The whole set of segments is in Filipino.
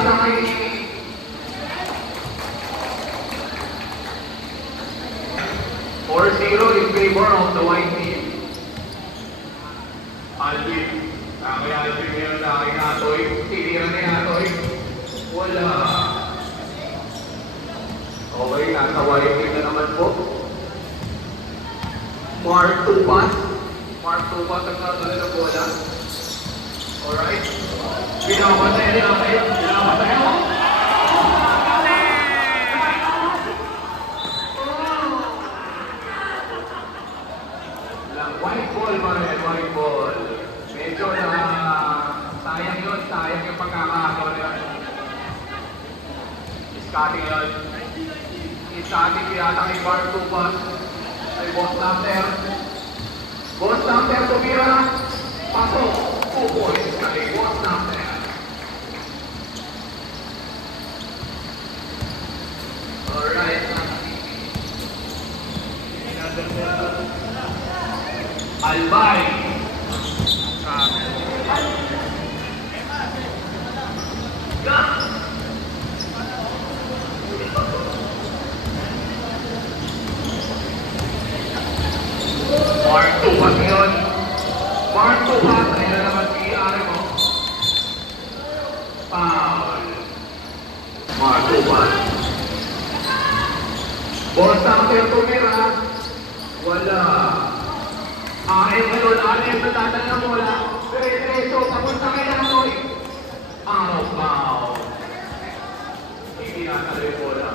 pinasa kay 4-0 in favor of the white team. Alvin. Kaya Alvin ngayon sa aking Atoy. Tiniran ni Atoy. Wala. Okay, nasa white team na naman po. Mark 2 pass. Mark 2 pass ang nasa ng bola. Alright. Pinapatay nila kayo. Pinapatay ako. White ball pa rin, white ball. Medyo na sayang yun, sayang yung pagkakagawa nila. Scotty yun. Scotty pinata kay Mark 2 pass. Ay Boss Lamter. Boss Lamter tumira. Pasok. 2 points kay Boss Lamter. Alright. Albay. Mark 2 pass yun. Mark 2 pass. Ayan na naman PR mo. Foul. Mark 2 pass. Boss Lamter tumira. Wala. Ahem na dadal na bola. Dire-diretso, papunta kay Atoy. Out of bounds. Hindi natalo yung bola.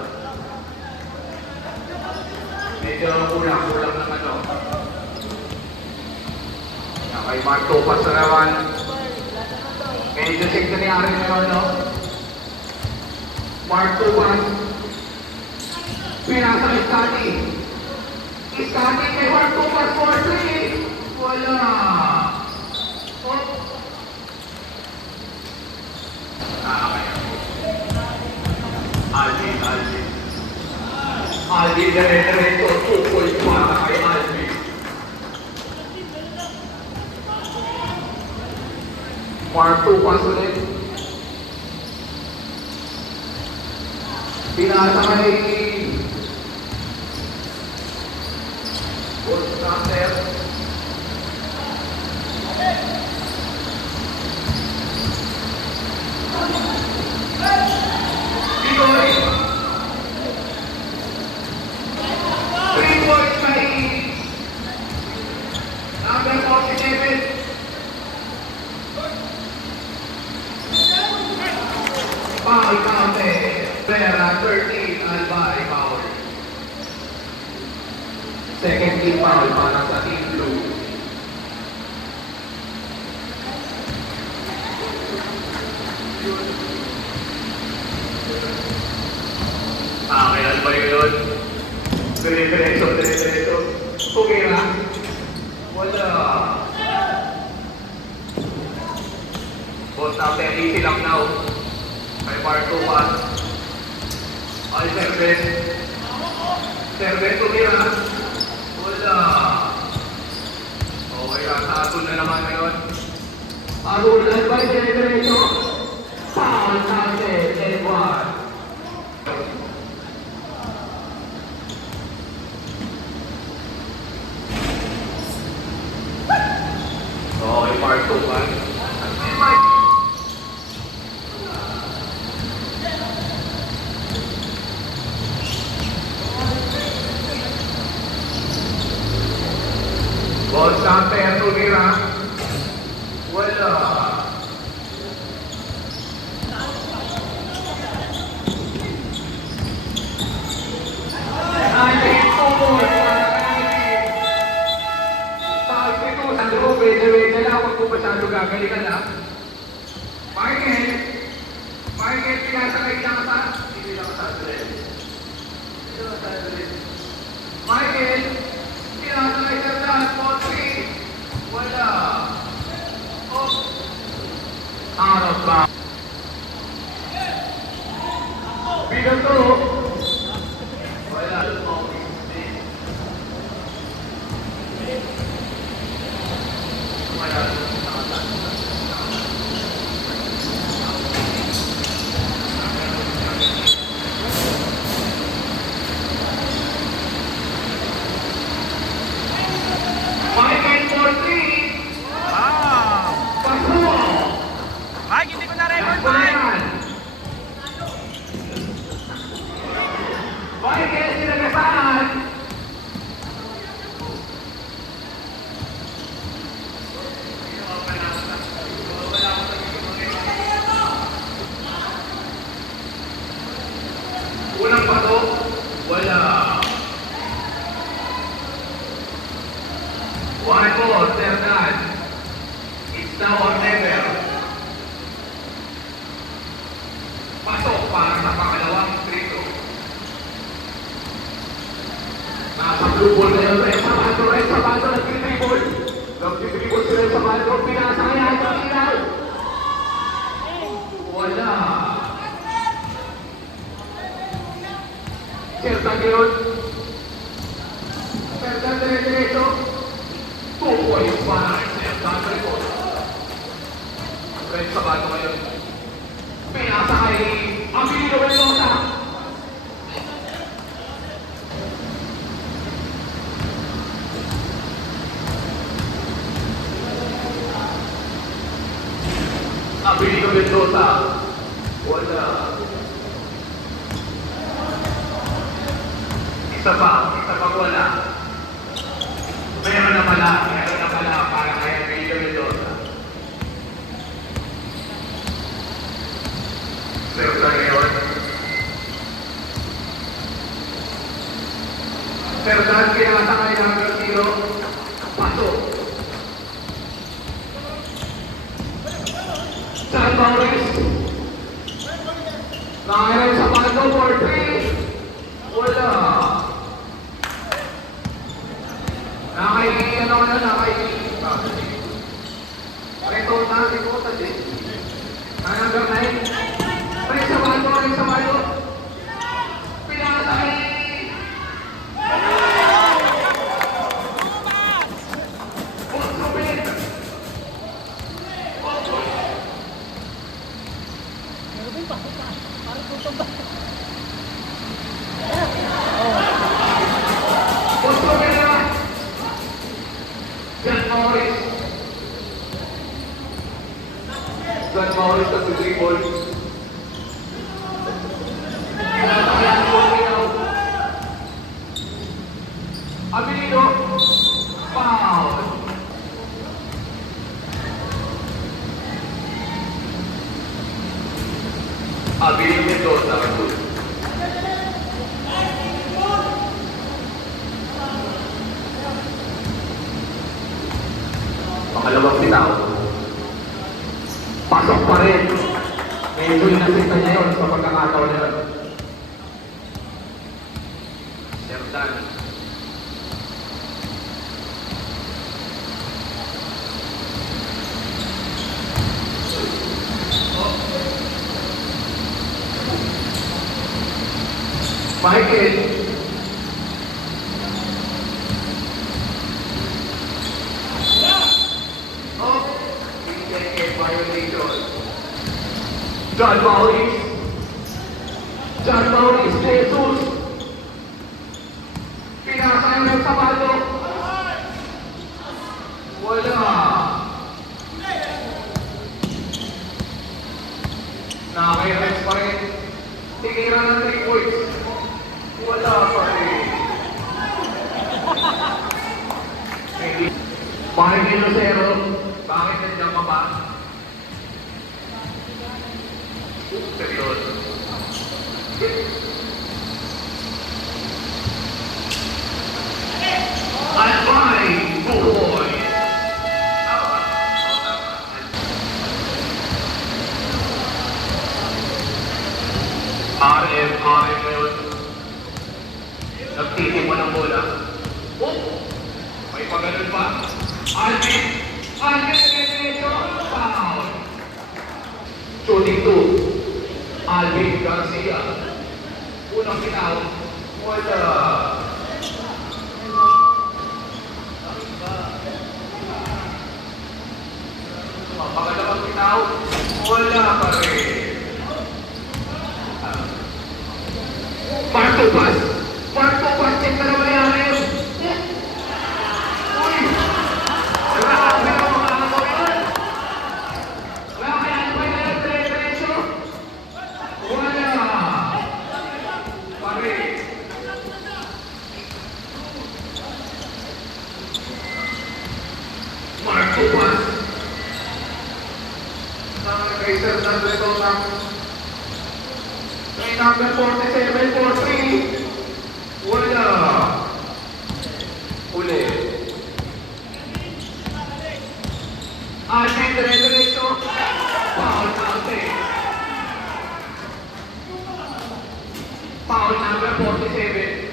Medyo kulang ng ano. Kay Mark 2 pass na naman. Medyo check na niyari na no? Mark 2 pass. Pinasa kay Scotty. Scotty kay Mark 2 pass for 3. Wala. Oh. Kaya. Alvin. Alvin dire-diretso. 2 points para kay Alvin. Mark 2 pass ulit. Pinasa kay Boss Lamter. Pinoy. 3 points kay number 47. Foul counted. Pera 13. Albay foul. Second team foul para sa Team Blue. Kay Albay yun. Dire-diretso. Tumira. Wala. Boss Lamter, easy lang now. Kay Mark 2 pass. Ay, Servet tumira. Wala. Okay lang, atol na naman ngayon. Atol, Albay, dire-diretso. Foul counted, Edward. Okay, Mark 2 pass. Boss Lamter tumira. Wala. Pwede lang, huwag po masyado gagalikan na. Michael, pinasakay lang sa... Hindi lang sa address. Michael, pinasakay lang sa potri. Wala. Oh. Out of bounds. Pinato. Wala. Mike, hindi ko na record, Wala Mike! yan. Michael, sinagasahan. Unang pato, wala. 1-4, Serdan. It's now or never. Pasok para sa pangalawang trito. Nasa blue ball na yun, Red Sabato, nag-dribble. Nag-dribble si Red Sabato, pinasaya, ilaw. Wala. Serdan yun. Serdan dire-diretso. 2 points para Serdan Report. Red Sabato ngayon. Pinasa kay Abilino Mendoza. Abilino Mendoza. Wala. Isa pa wala. Meron na pala para kay Abilino Mendoza. Serdan ngayon. Serdan pinasa kay number 0. Pasok. San Maurice. Nangyayari sa Pato for 3. Wala. Retornar di kota din. Number 9. Rin sa Pato. Pinasa kay John Morris at the 3 balls. Abilino, foul. Abilino Mendoza. Pangalawang bitaw. Pasok pa rin. Medyo inasita niya yun sa pagkakataon na yun. Serdan. Michael. John Maurice, Jesus. Pinasaya ng Sabato. Wala. Nakakairis pa rin. Tinira ng 3 points. Wala pa rin. Michael Lucero, bakit nandiyan ka ba? Seryoso. Albay, boy! RM ngayon. Nagtitim mo ng bola. Oh! May pagalan pa. Alvin, foul! Shooting 2. Alvin Garcia. Unang bitaw. Wala. Pangalawang bitaw. Wala pa rin. Marco Paz. Check na naman yan. Uy! Grabe ang mga ano yun. Wala kaya ano ba yan? Racer number ito na. May number 47 for 3. Wala. Uli. Alvin, dire-diretso. Foul natin. Foul number 47.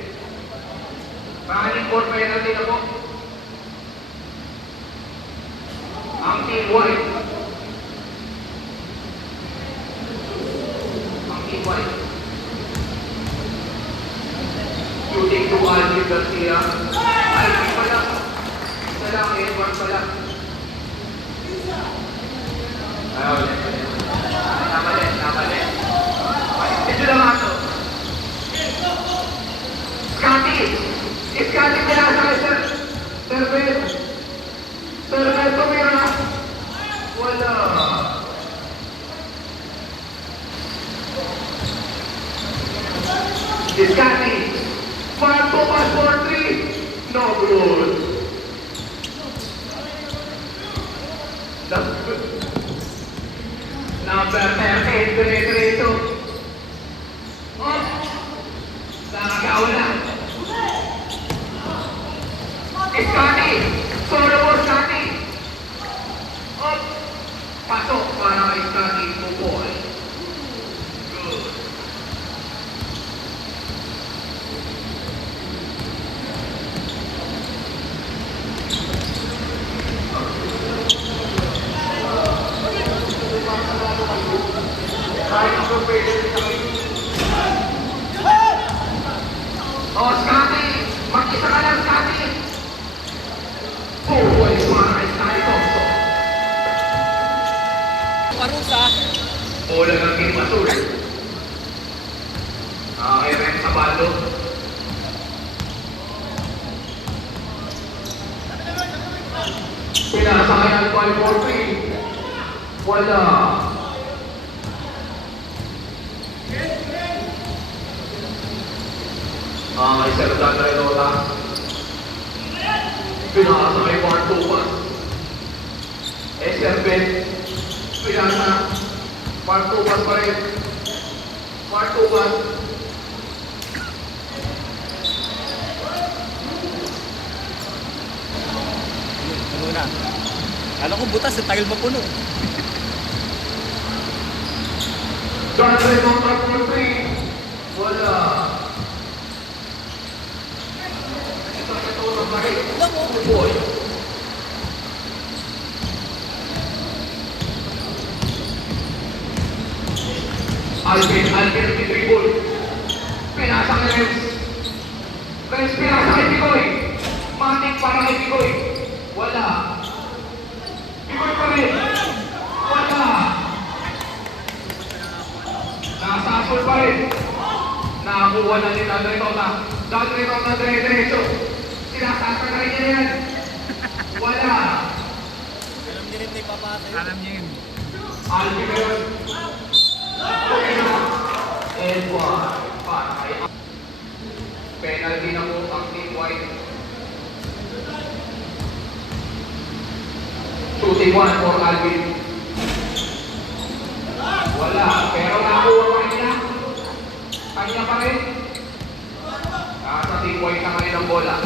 Running for penalty na po. Ang team white. Ang team white. Shooting to Alvin Garcia. Alvin pala. Isa lang, Edward pala. Ulit. Namali. Ito lang ako. Scotty! Scotty kaya sa sir. Servet tumira. Wala. Scotty. 5-2-4-3. No good. That's good. Number 13, dire-diretso. Oh! Nakagawa na. Scotty! Solo mo, Scotty! Oh! Pasok para kay Scotty Pupoy. Good. Oh, Scotty! Mag-isa ka lang, Scotty! Pupoy para kay Scotty Thompson. Parusa. Bola ng Team Azul. Kay Ren Sabado. Pinasa kay Alpal 4-3. Wala. Kay Serdan Renola. Pinasa kay Mark Tupas. Servet. Pinasa. Mark Tupas pa rin. Mark Tupas. Ano na? Kala ko butas, tagal mapuno. John Raymond Mark 4-3. Wala. Ito na pa rin. Boy. Alvin dribble. Pinasa kay Renz. Renz pinasa kay Picoy. Matik para kay Picoy. Wala. Picoy pa rin. Wala. Nasa Azul pa rin. Nakakuha na ni Dadre Tota. Dadre Tota dire-diretso. Sinasasa ka rin niya yan. Wala. Alam niya rin na ipapatay. Alam niya yun. Alvin na yun. Edward para kay penalty na po ang team white. Shooting 1 for Alvin. Wala, pero nakuha pa rin niya. Kanya pa rin. Nasa team white na ngayon ang bola.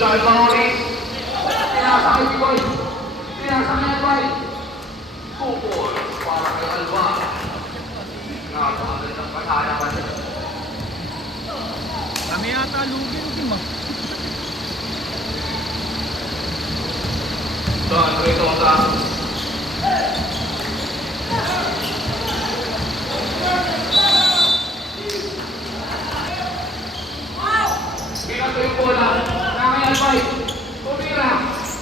John Morris. Pinasa kay Picoy. Pinasa kay Albay. 2 points para kay Alba. Napakagandang kasanaman. Kami yata lugi mo. John Retosa. Binato yung bola. Nakay Albay. Tumira.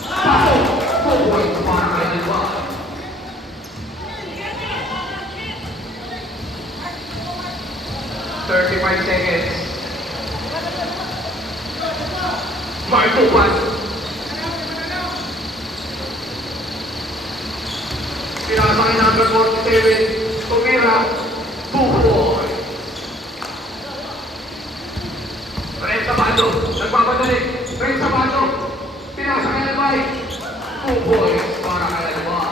Pasok. 2 points para kay Alba. "35 seconds. Mark Tupas. Pinasa kay number 47. Tumira. 2 points. Ren Sabado. Sabado, nagpapagaling. Ren Sabado, pinasa kay Albay. 2 points para kay Albay.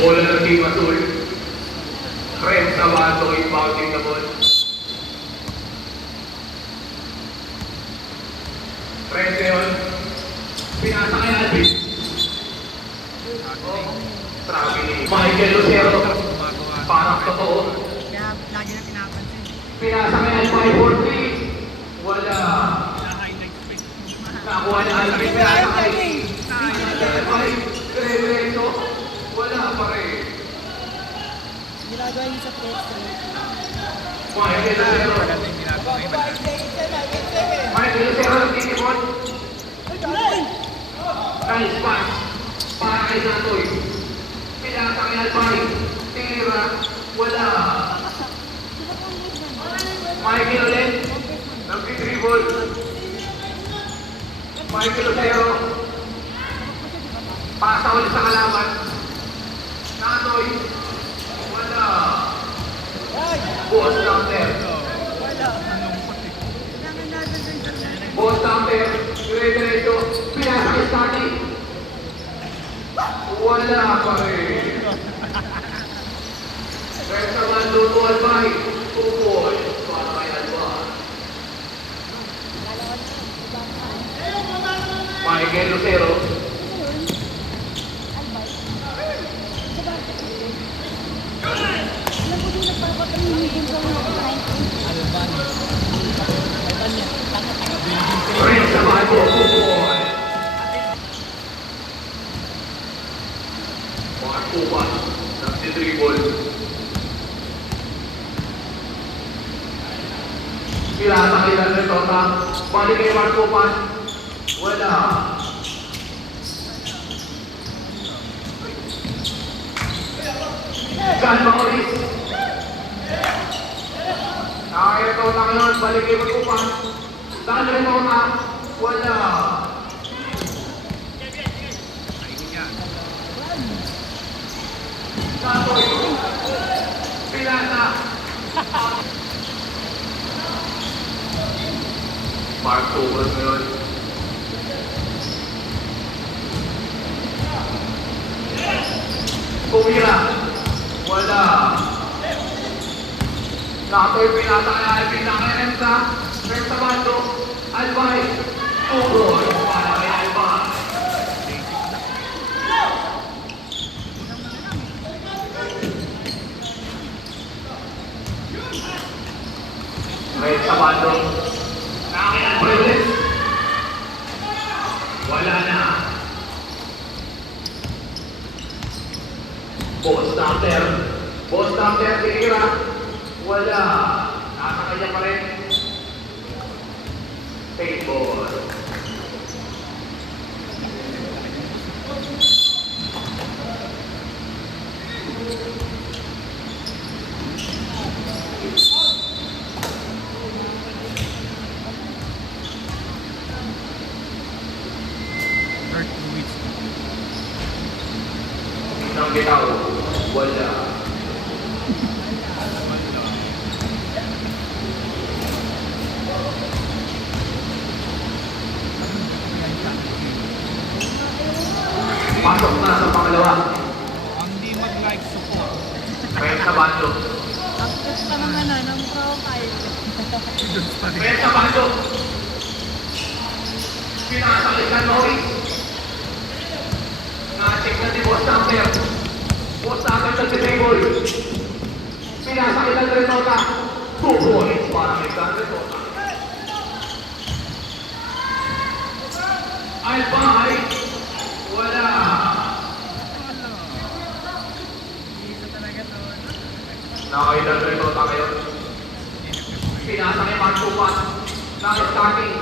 Bola ng Team Azul. Ren Sabado inbounding the ball. Ren ngayon, pinasa kay Alvin. Traveling. Michael Lucero. Parang totoo. Kaya lagi na pinapansin. Pinasa kay Albay 4-3. Wala. Nakuha ni Alvin. Pinasa kay Albay. Diretso. Wala pa rin. Ginagawa yung sa press. Michael Lucero. Michael Lucero nagtitipon. Nice pass. Para kay Natoy. Pinasa kay Albay. Tira. Wala. Michael ulit. Nagtitribol. Michael Lucero. Pasa ulit sa kalaban. Natoy. Wala. Boss counter. Boss counter. Dire-diretso. Pinasa kay Stardy. Wala pa rin. Resta Mando to Albay. 2 points para kay Albay. Michael Lucero. Resta Mando 2 points. Mark Upan. Nagtitribol. Pinasa kay Dalretota. Balik kay Mark Upan. Wala. John Maurice. Dalretota ngayon. Balik kay Mark Upan. Dalretota. Wala. Natoy. Pinasa. Mark Upan ngayon. Pumira. Wala. Natoy pinasa kay Alvin na kay Remsa. Remsa Bando. Albay. 2 points para kay Albay. Remsa Bando. Kay Albay ulit. Wala na. Boss Doctor. Boss Doctor, tira. Wala. Nasa kanya pa rin. Table. Nang bitaw. Wala. Pasok na sa pangalawa. Hindi mag-like support. Kaya sa bando. Ang gusto naman ng profile. Kaya sa bando. Pinasalitan mo rin. Na-check na si Boss Tamper. Boss Tamper sa table. Pinasalitan rin nota. 2 points para kay Dalretota. Albay. Wala. Nakay Dalretota ngayon. Pinasa kay Mark Upan. Nakistacking.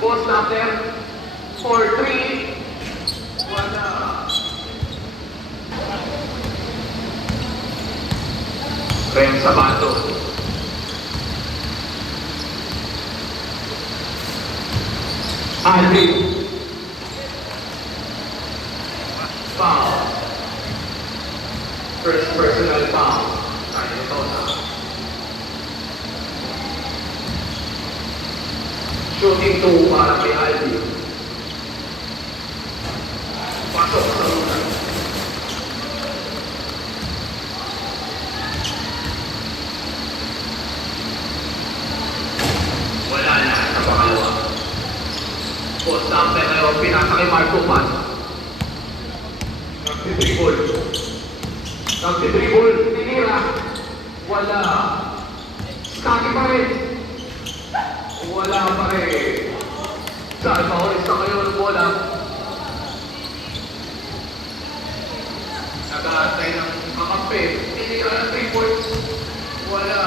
Boss Tamper. 4-3. Wala. Rem Sabato. Alvin. Foul. First personal foul. Kaya ito na. Shooting 2 para kay Alvin. Pasok sa luna. Wala na sa pangalawa. Post number na yung pinasa kay Marco Pan. Nagtidribble, tinira. Wala. Skaki pa rin. Wala pa rin. Saan paulis na kayo ng bola? Nag-aantay ng kakampi. Tinira ng 3 points. Wala.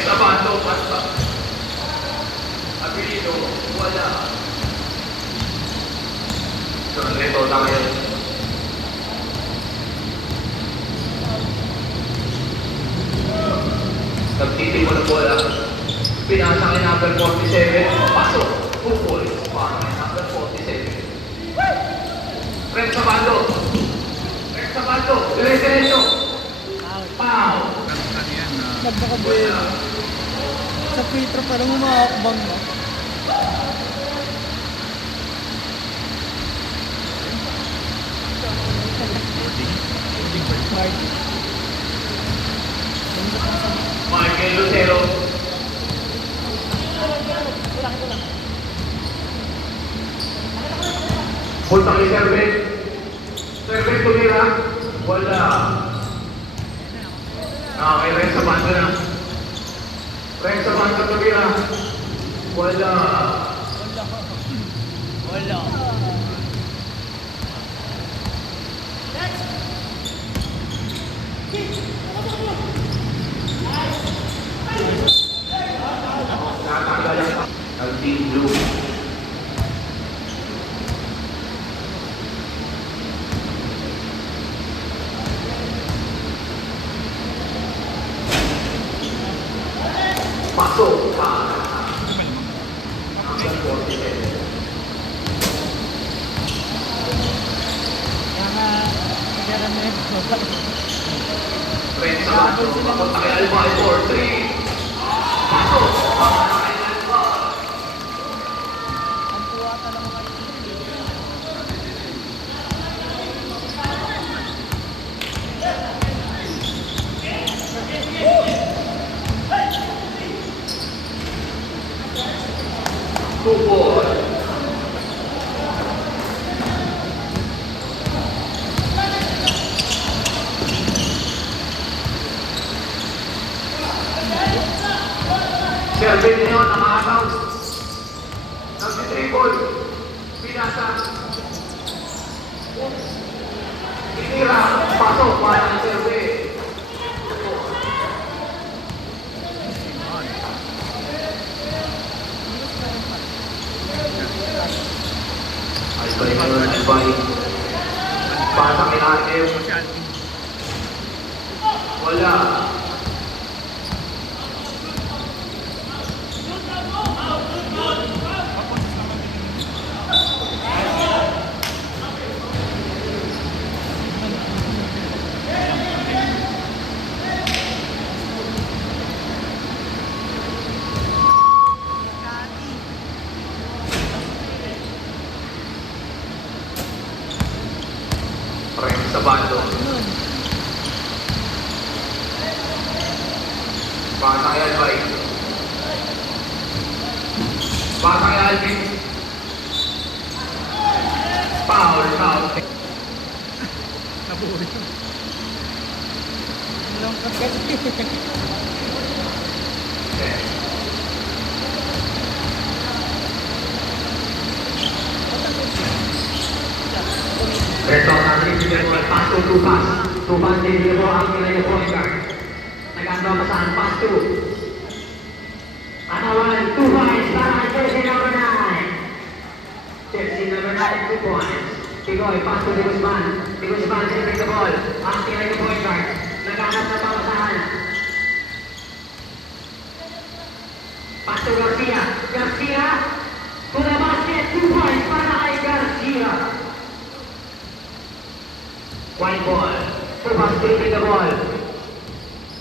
Sa bando, basta. Abilido, wala. So, nalito na ngayon. Nagtitin mo na bola. Pinasa kay number 47. Pasok. Bukol. Para kay number 47. Red sa bando. Red sa bando. Diretso. Pow. Nagpakabuelo. Sa free throw pa lang umakakbang mo. Michael Lucero. Punta kay Servet. Servet tumira. Wala. Okay, Ren sa banda na. Ren sa banda tumira. Wala. Wala. Natanggal ang team blue. Pasok pa. Number 47. Kaya na yun. Ren sa banda. Papunta kay Alba for 3. Pasok. Para kay Alba. Ang puwata ng mga Kupol. Servet ngayon, nakakaw. Nagsitribol. Pinasa. Tinira. Pasok para ng Servet. Albay ngayon, Albay. Pasa kay Atem. Wala. Ren sa bando. Pasa kay Albay. Pasa kay Alvin. Foul. ilang kasi. Reto natin ibigay mo pass to two pass. Two pass din mo ang kailangan point guard. Naganda pa saan pass to. Anawan, two pass para jersey number 9. Jeff Bigoy, pass to De Guzman. De Guzman, delivering the ball. Acting like a point guard. Naghahanap ng pamasahan. Pass to Garcia. Garcia to the basket. 2 points para kay Garcia. White ball. Tupas delivering the ball.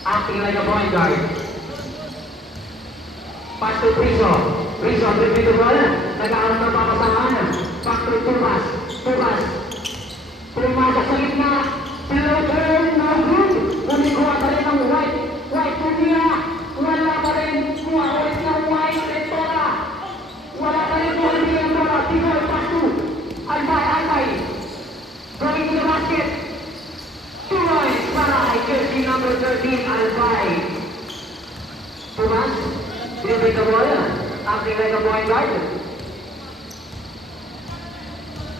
Acting like a point guard. Pass to Priso. Priso delivering the ball. Naghahanap ng pamasahan. Back to Tupas. Tupas. Pumasok sa gitna. Pero no good. Kumikuha pa rin ang White. White kumira. Wala pa rin. Kuha ulit ng White. Retora. Wala pa rin kuha rin ang Retora. Bigoy, pass to Albay. Going to the basket. 2 points para kay jersey number 13, Albay. Tumas. Delivering the ball. Acting like a point guard.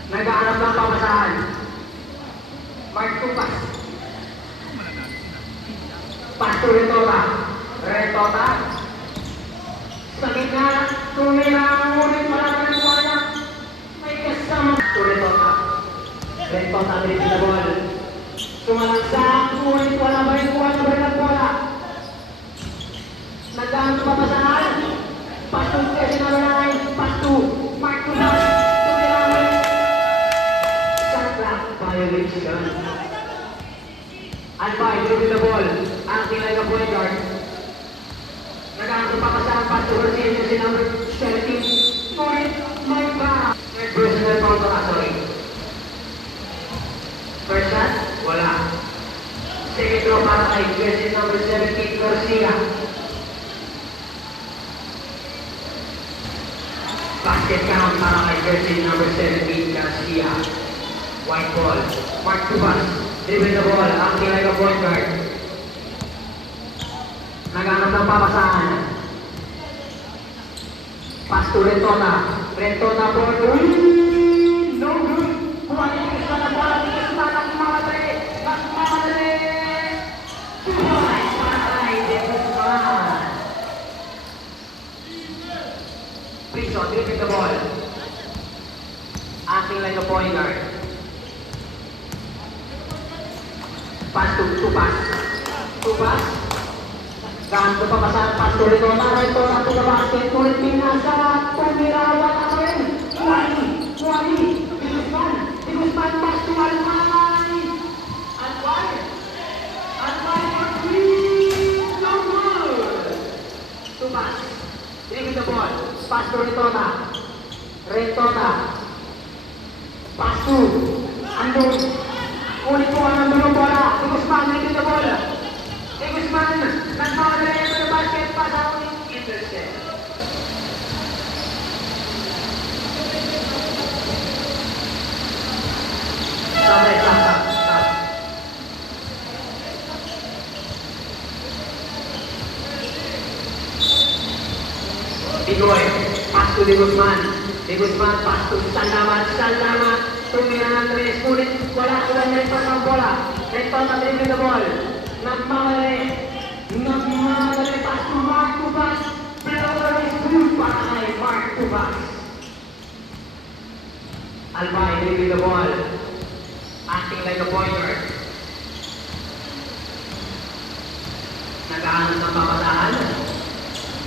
Naghahanap ng pamasahan. Mark Tupas. Pass to Retota. Retota. Sa gitna, tumira ang ulit. Wala pa rin wala. May kasama. To Retota. Retota delivering the ball. Sumalagsak. Ulit. Wala pa rin ang bola. Naghahanap ng pamasahan. Pass to jersey number 9. Pass to Mark Tupas. Violation. Albay, delivering the ball. Acting like a point guard. Nagkakaroon pa sa pass to Garcia, jersey number 17. Point, my back. Third personal foul pa sorry. First shot, wala. Second throw para kay jersey number 17, Garcia. Basket count para kay jersey number 17, Garcia. White ball. Mark Tupas. Delivering the ball. Acting like a point guard. Naghanap ng papasahan. Pass to Retota. Retota ball. No good. Kumaligis na ng bola. Tigis na ng madre. Nagmadre. 2 points para kay De Guzman. Priso. Delivering the ball. Acting like a point guard. Pass to Tupas. Tupas. Ganto pa pasahan. Pass to Retota. Retota to the basket. Ulit pinasa. Tumirawan ako rin. Wali. De Guzman. De Guzman. Pass to Albay. Albay. Albay for 3. No good. Tupas. Delivering the ball. Pass to Retota. Retota. Pass to Andun. Ulit po ang nandun bola. De Guzman, delivering the ball. De Guzman, nagmawala rin sa basket. Pasang intercept. Stop. Bigoy, pass to De Guzman. De Guzman, pass to Salamat. Tumira ng 3. Ulit, wala na rin pa ng bola. Retota delivering the ball. Nagmamali. Pass to Mark Tupas. Pero is good para kay Mark Tupas. Albay delivering the ball. Acting like a pointer. Naghahanap ng papasahan.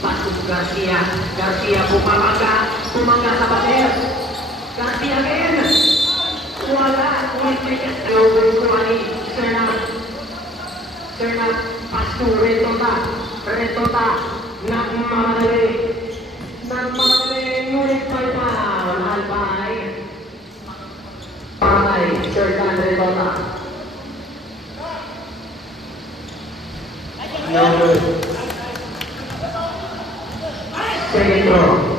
Pass to Garcia. Garcia pumangga sa bater. Garcia again. Wala. Ulit may kasalubong ko ani Sernat. Pass to Retota. Nagmamadali. Ngunit pa down. Albay. Patay. Sertan Retota. No good. Second throw.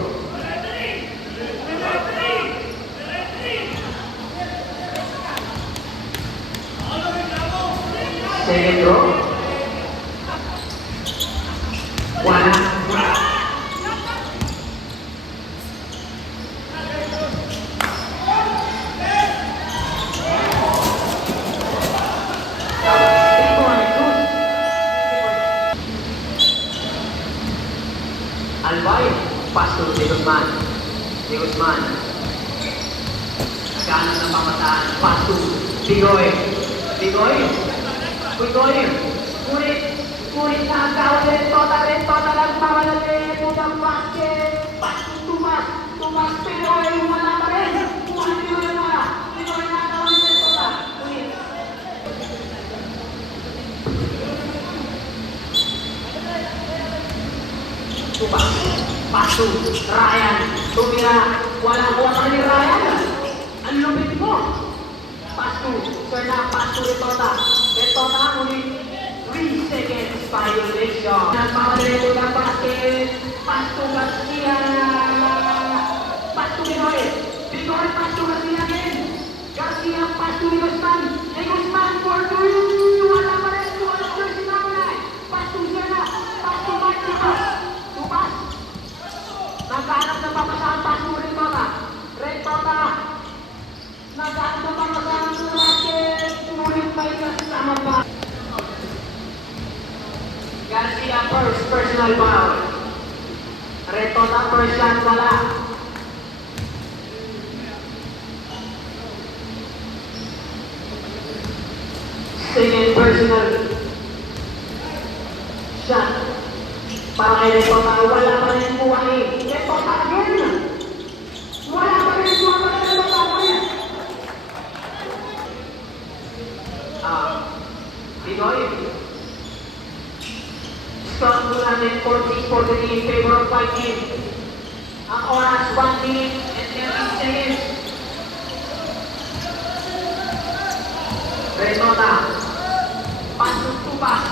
Second throw. Wala. Albay, pass to De Guzman. Kanan ng pamataan. Pasu. Bigoy. Bigoy. Bigoy. Ngunit nakagawa rin tota lang mamalali. Tutang basket. Pasu tumas. Tumas. Bigoy. Wala pa rin. Bigoy na. Bigoy nakagawa rin tota. Ngunit. Tumas. Pasu. Ryan. Tumira. Wala pa rin Ryan. Ang lupit mo. Pasu. Serna. Pasu Retota. Retota ngunit. 3 seconds violation. Nagpapadali ng basket. Pasu Garcia. Pasu Bigoy. Bigoy. Pasu Garcia again. Garcia. Pasu ni Guzman. Ni Guzman for 2. Wala pa rin. Wala pa rin si Maulay. Pasu Serna. Pasu Martina. Tumas. Nagkahanap ng papasahan. Pasu Retota. Retota. Nagkahanap ng papasahan ng basket. Ngunit may kasama pa. Garcia first, personal foul. Retota first shot, wala. Second personal shot. Para kay Retota, wala pa rin buhay. Retota again. Wala pa rin buhay. Bigoy. Start mo namin 14-14 in favor of fighting. Ang oras 1 minute and 30 seconds. Retota. Pasok tupas.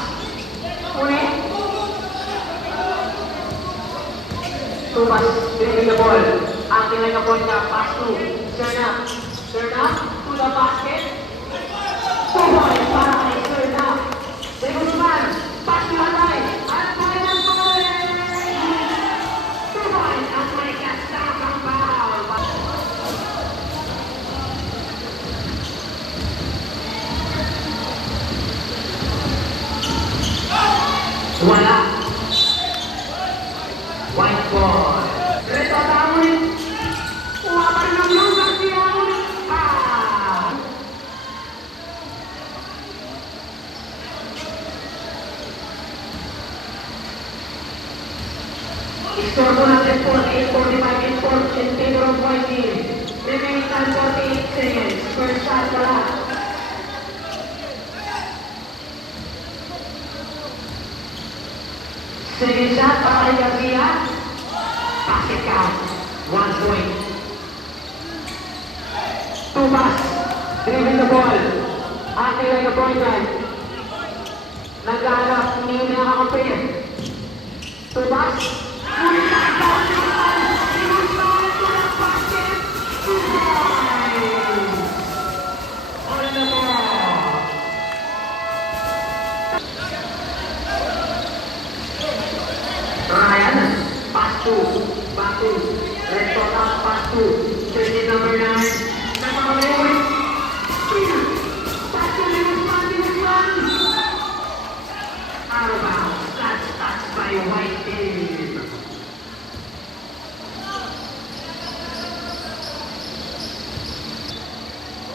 Ulit. Tupas. Dribble the ball. Ang tinay na point na. Pass to. Serna. Serna. To the basket. 2 points para kay Serna. Segundo man. Pass to Hatay. At kaya ng point. 2 points. At may kasakang foul. Wala. White ball. Retota ulit. Wala ng blue Garcia ulit. Score po natin 48-45 in favor of white team. Remaining time 48 seconds. First shot wala. Second shot para kay Garcia. Basket count. 1 point. Tumas. Dribble the ball. Acting like a point guard. Naghahanap. Hindi nakakampir. Tumas. Ngunit nakagawa ni Guzman. Si Guzman to the basket. 2 points. On the ball. Ryan, pass to, Batu, Retota, pass to, jersey number 9, Nagpapalewin, pass to Guzman, out of bounds, that's touched by white team.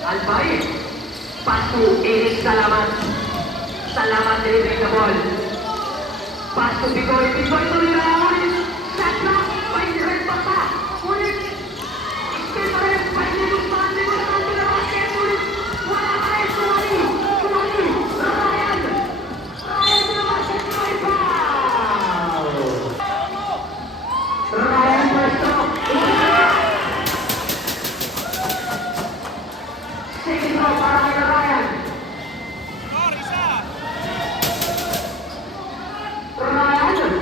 Albay, pass to Eric Salamat, Salamat delivering the ball. Pass to Bigoy, Bigoy tuloy na ulit. Shot block, by Retota. Ulit. Spin pa rin, by Guzman to the basket. Ulit. Wala pa rin, Sumali. Ryan. Ryan to the basket, may foul. Ryan first off. Second throw para kay Ryan. Ryan.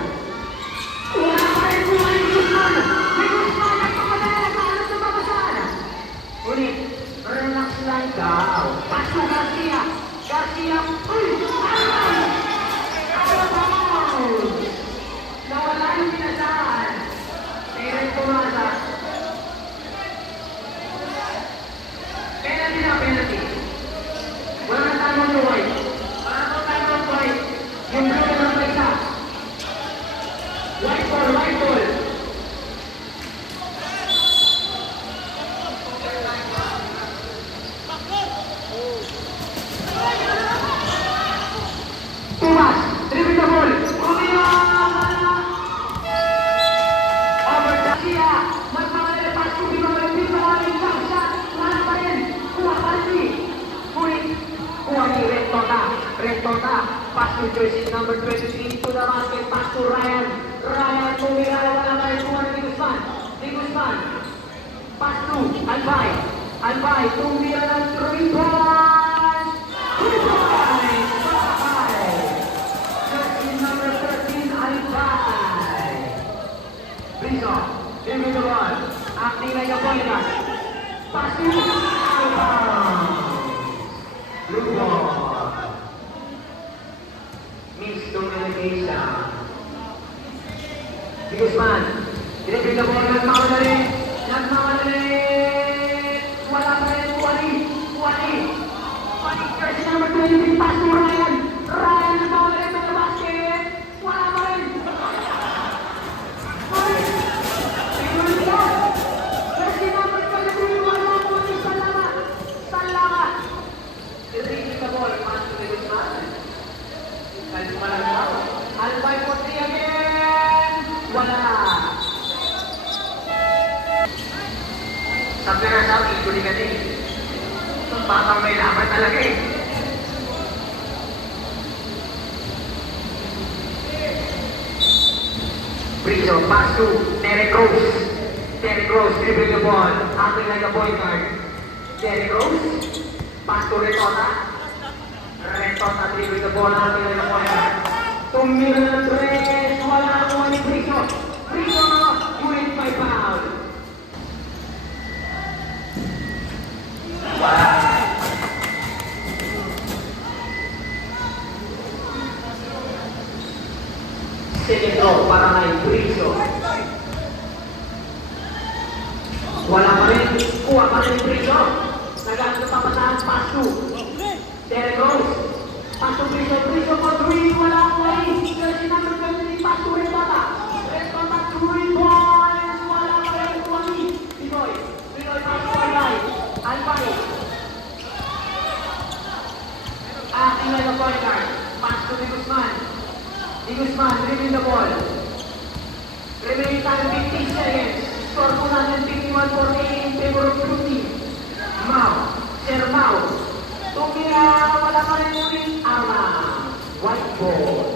with jersey number 23 to the basket. Pass to Ryan. Ryan tumira. Wala pa rin kuha ni Guzman. Ni Guzman. Pass to Albay. Albay tumira ng 3 points. 3 points. Albay. Jersey number 13 Albay. Rizzo. Give me the ball. Acting like a point guard. Pass to Albay. Blue ball. Mixed communication. Si Guzman. Dinibig na ball. Nagmamadali. Nagmamadali. Wala pa rin. Wali. Jersey number 23. Pass to Ryan. Ryan nagmamadali sa basket. Wala pa rin. Jersey number 23. Wala po ni Salamat. Dinibig na ball. Pass to Guzman. Kahit malalaw. Albay for 3 again. Wala. Sa pera-sabi, ikunin ka din. Itong batang may laban talaga eh. Rizzo, pass to Derek Rose. Derek Rose, dribbling the ball. Acting like a point guard. Derek Rose, pass to Retota. Retota, dribbling the ball. Acting like a point guard. Tumira ng 3. Wala ako ni Rizzo. Rizzo, unit by foul. Second row para kay Rizzo. Wala pa rin. Kuha pa rin Rizzo. Nag-aano pa pasahan. Pass to Derek Rose. Pass to Rizzo. Rizzo for 3. Wala ko rin. Jersey number 23. Pass to Retota. Retota 3 points. Wala pa rin. Kuha ni Pinoy. Pinoy pass to Albay. Albay. Acting like a point guard. Pass to Di Guzman. Di Guzman, dribbling the ball. Remaining time 15 seconds. Score po natin 51-48 in favor of blue team. Sir Mau. Tumira, wala pa rin ulit. Ama. White ball.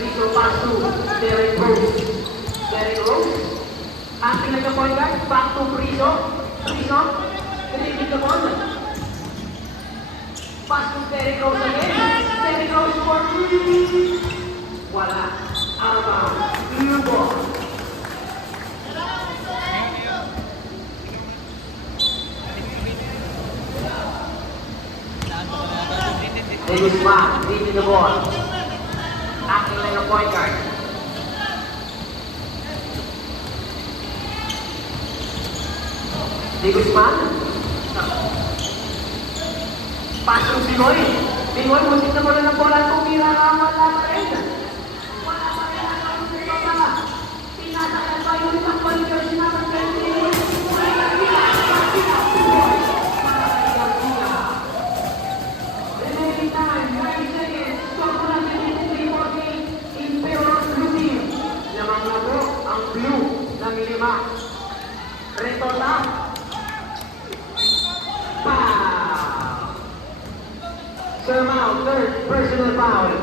Rizzo pass to Derek Rose. Derek Rose. Acting like a point guard. Back to Rizzo. Rizzo. Dribbling the ball. Pass to Derek Rose again. Derek Rose for 3. Wala. Outbound. Blue ball. Di Guzman, leading the ball. Acting like a point guard. Di Guzman. Pass to Pinoy. Pinoy, musik na bola ng bola. Tumira na. Wala pa rin. Wala pa rin. Pinasakal pa yung isang ball. Jersey number 20. Remaining time, 9 seconds. Score po natin 53-48 in favor of blue team. Lamang na po ang blue ng 5. Retota. Foul. Sir Mau, third personal foul.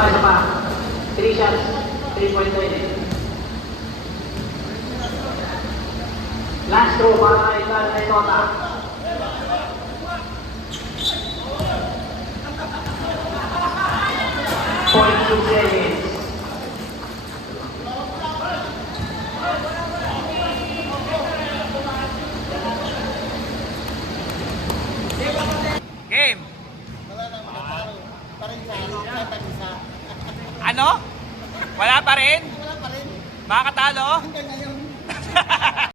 Isa pa. 3 shots. 3-point win. Last throw para kay Retota. Point 2 seconds. Game. Wala na, pa rin sa tag-isa. Ano? Wala pa rin? Wala pa rin. Makakatalo? Hanggang ngayon.